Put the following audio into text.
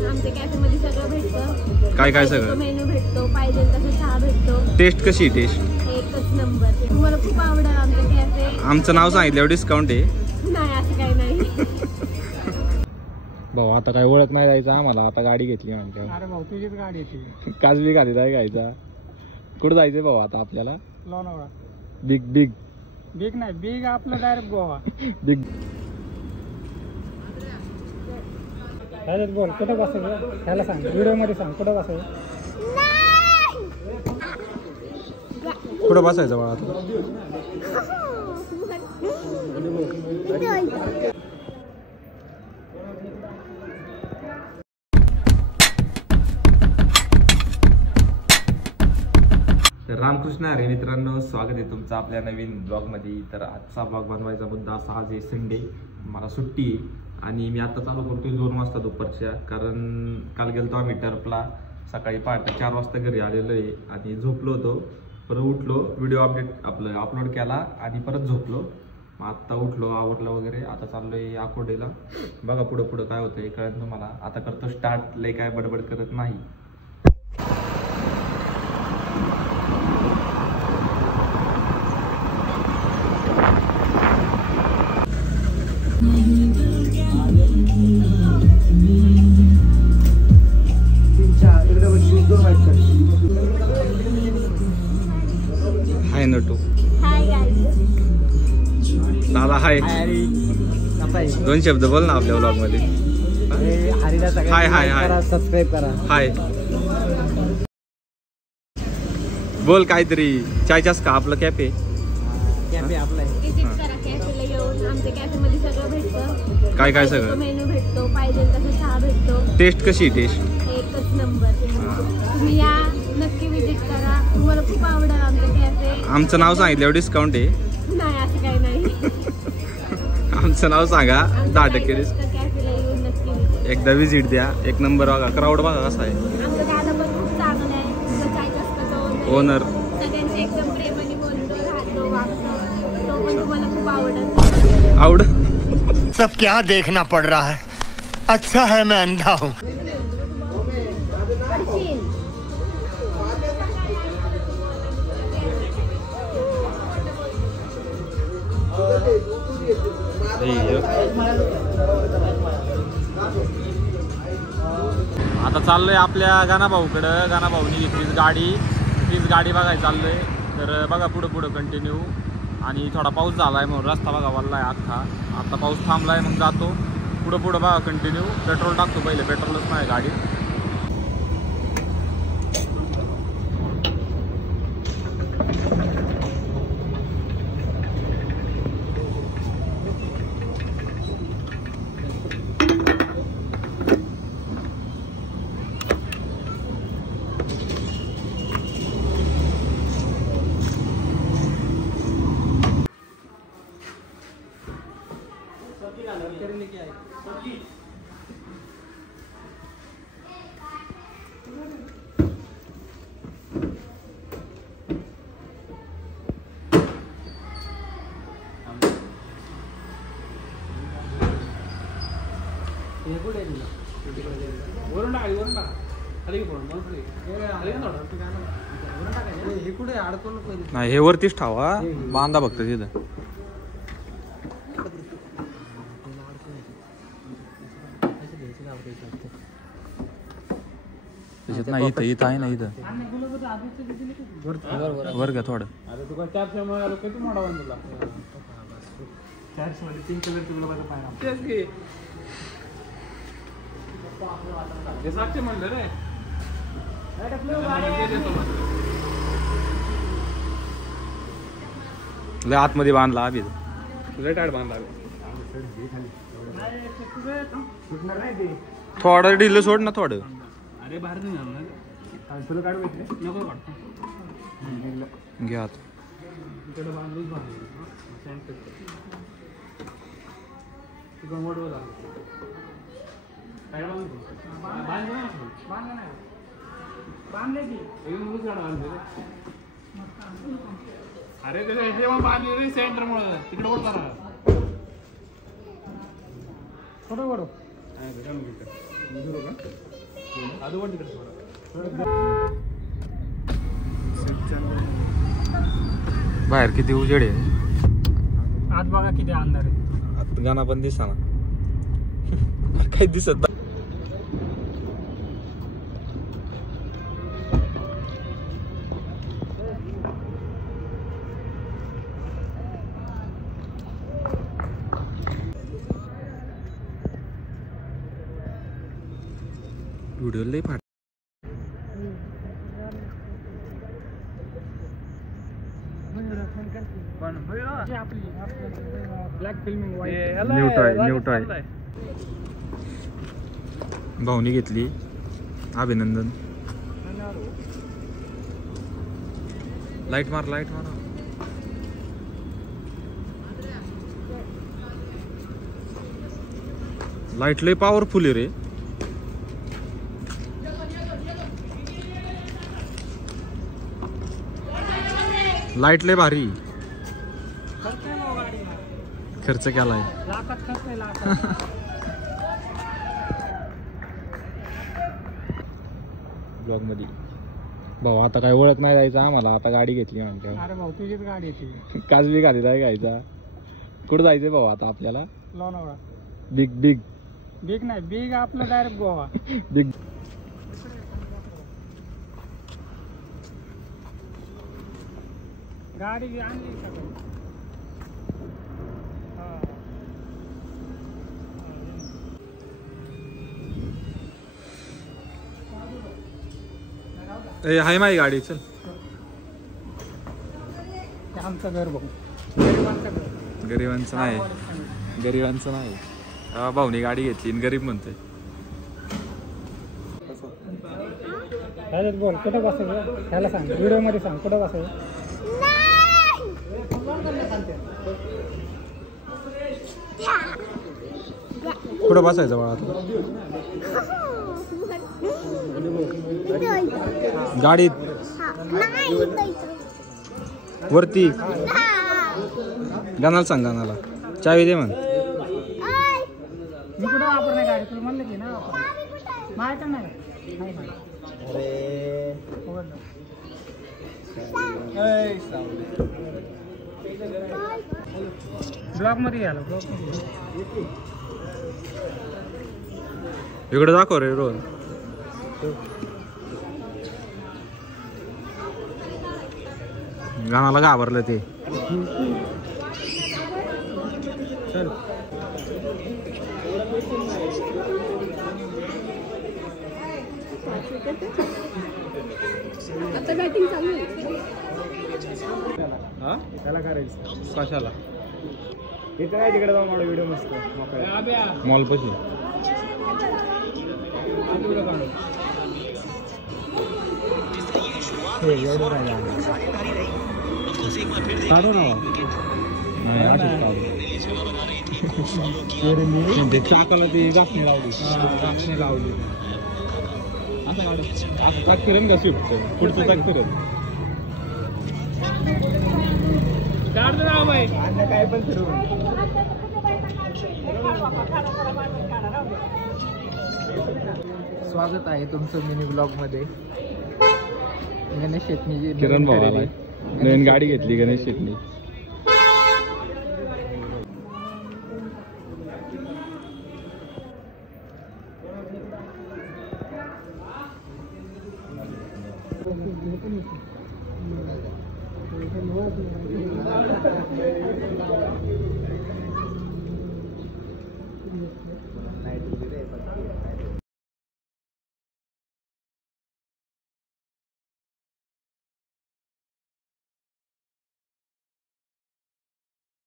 येऊन आमच्या कॅफेमध्ये सगळं भेटतं. काय काय सगळं मेनू भेटतो, पाहिजे तसं चहा भेटतो. टेस्ट कशी टेस्ट? एकच नंबर. तुम्हाला खूप आवडेल आमचं कॅफे. आमचं नाव सांगितल्यावर डिस्काउंट आहे? नाही, असं काही नाही. भाऊ आता काय ओळख नाही जायचं आम्हाला, आता गाडी घेतली म्हणते. अरे भाऊ तुझीच गाडी येते. काजली गाडी जाय घ्यायचा. कुठं जायचंय भाऊ आता आपल्याला? लोणावळा. बिग बिग बिग नाही, बिग आपलं डायरेक्ट गोवा. बिग. बोल कुठं बसायचं त्याला सांग, व्हिडिओ मध्ये सांग कुठं बसायचं. कुठं बसायचं बाळा आता? तर रामकृष्ण हरी मित्रांनो, स्वागत आहे तुमचं आपल्या नवीन ब्लॉगमध्ये. तर आजचा ब्लॉग बनवायचा मुद्दा असा, आज आहे संडे, मला सुट्टी आहे आणि मी आता चालू करतोय 2 वाजता दुपारच्या. कारण काल गेलो आम्ही टर्फला, सकाळी पहाटे 4 वाजता घरी आलेलो आहे आणि झोपलो होतो. परत उठलो, व्हिडिओ अपलोड केला आणि परत झोपलो. मग आत्ता उठलो, आवरलं वगैरे, आता चाललोय आकोडेला. बघा पुढं पुढं काय होतं कळेल तुम्हाला. आता करतो स्टार्ट, लय काय बडबड करत नाही. हाय नटू. Hi guys. दादा हाय. 2 शब्द बोल ना आपल्या ब्लॉग मध्ये. हाय हाय हाय. सबस्क्राईब करा. हाय बोल काहीतरी. चायचास का आपलं कॅफे? कॅफे आपला आहे. विजिट करा कॅफेला येऊन. आमच्या कॅफेमध्ये सगळं भेटतं. काय काय सगळं? मेनू भेटतो, पाहिजे तसं चहा भेटतो. टेस्ट कशी टेस्ट? एकच नंबर. तुम्ही या, नक्की विजिट करा. तुम्हाला खूप आवडेल आमचं कॅफे. आमचं नाव सांगितल्यावर डिस्काउंट आहे? नाही, असं काही नाही. आमचं नाव सांगा, 10% कॅफेला येऊन नक्की visit. एकदा विजिट द्या. एक नंबर बघा, क्राऊड बघा कसा आहे. आमचं दादा पण खूप चांगलं आहे. चायचास्काचा ओनर. सगळ्यांचे एकदम प्रेमाने बोलतो, राहतो, वागतो. तो पण तुम्हाला खूप आवडेल. आवड. सब क्या देखना पड़ रहा है, अच्छा है मैं अंधा हूँ. आता चाललोय आपल्या गाणाभाऊकडं. गाणाभाऊनी घेतलीच गाडी, तीच गाडी बघायला चाललोय. तर बघा पुढं पुढं कंटिन्यू. आणि थोडा पाऊस झालाय म्हणून रस्ता बघा वल्लाय अख्खा. आता पाऊस थांबलाय, मग जातो पुढं पुढं बघा कंटिन्यू. पेट्रोल टाकतो, पहिले पेट्रोलच नाही गाडीत. नाही, हे वरतीच ठावा, बांधा फक्त तिथं. त्याच्यात नाही, इथं इथं आहे ना, इथं वर घ्या थोडं. लय आतमध्ये बांधला अभि. लय टाईट बांधला. थोडं ढिल्लं सोड ना थोडं. अरे बाहेर नाही तुला काढू नको काढतो. घ्या अरे त्याचे बांधले सेंटर मुळे तिकडे ओढता ना. फोटो बाहेर किती उजेड आहे. आज बघा किती अंधार आहे. आता गाणं पण दिसा ना. काही दिसत नाही. व्हिडिओ लई फाट. ब्लॅक फिल्मिंग न्यूटॉय भाऊनी घेतली. अभिनंदन. लाईट मार. लाईट लय पॉवरफुल आहे रे. लाईट लय भारी. खर्च केलाय. लाखात खर्च आहे. ब्लॉग मध्ये भाऊ आता काय ओळख नाही जायचं आम्हाला. आता गाडी घेतली म्हणते. अरे भाऊ तुझीच गाडी येते. काजली गाडी जाय घ्यायचा. कुठं जायचंय भाऊ आता आपल्याला? लोणावळा. बिग नाही बिग आपलं डायरेक्ट गोवा. बिग. गाडी आणली सकाळी. हाय माझी गाडी. चल. आमचं घर बघू. गरिबांचं घर. गरिबांचं नाही. भाऊनी गाडी घेतली आणि गरीब म्हणते. बोल कुठं बसायचं ह्याला सांग. व्हिडिओ मध्ये सांग कुठं बसायचं. कुठं बसायचं बाळा आता? गाडीत वरती. गाणाला सांग. गाणाला चावी दे म्हण. मी कुठं वापरणार गाडी तुला म्हणलं की ना माहिती नाही. ब्लॉग मध्ये आलो. इकडे दाखव रे रोज. गाणाला घाबरलं ते. आता बॅटिंग चालू आहे. त्याला करायचं कशाला? इथं नाही तिकडे जाऊन मला व्हिडिओ मस्त मॉल पशी. काढू ना. चाकाला ती गाठणी लावली. असं काढू. असं चाक फिरेन का स्विफ्ट? पुढचं चाक फिरेन. काढतो ना बाई. काय पण फिरवून. स्वागत आहे तुमचं मिनी ब्लॉग मध्ये. गणेश शेटणी किरण भाऊ आलाय. नवीन गाडी घेतली गणेश शेटणी.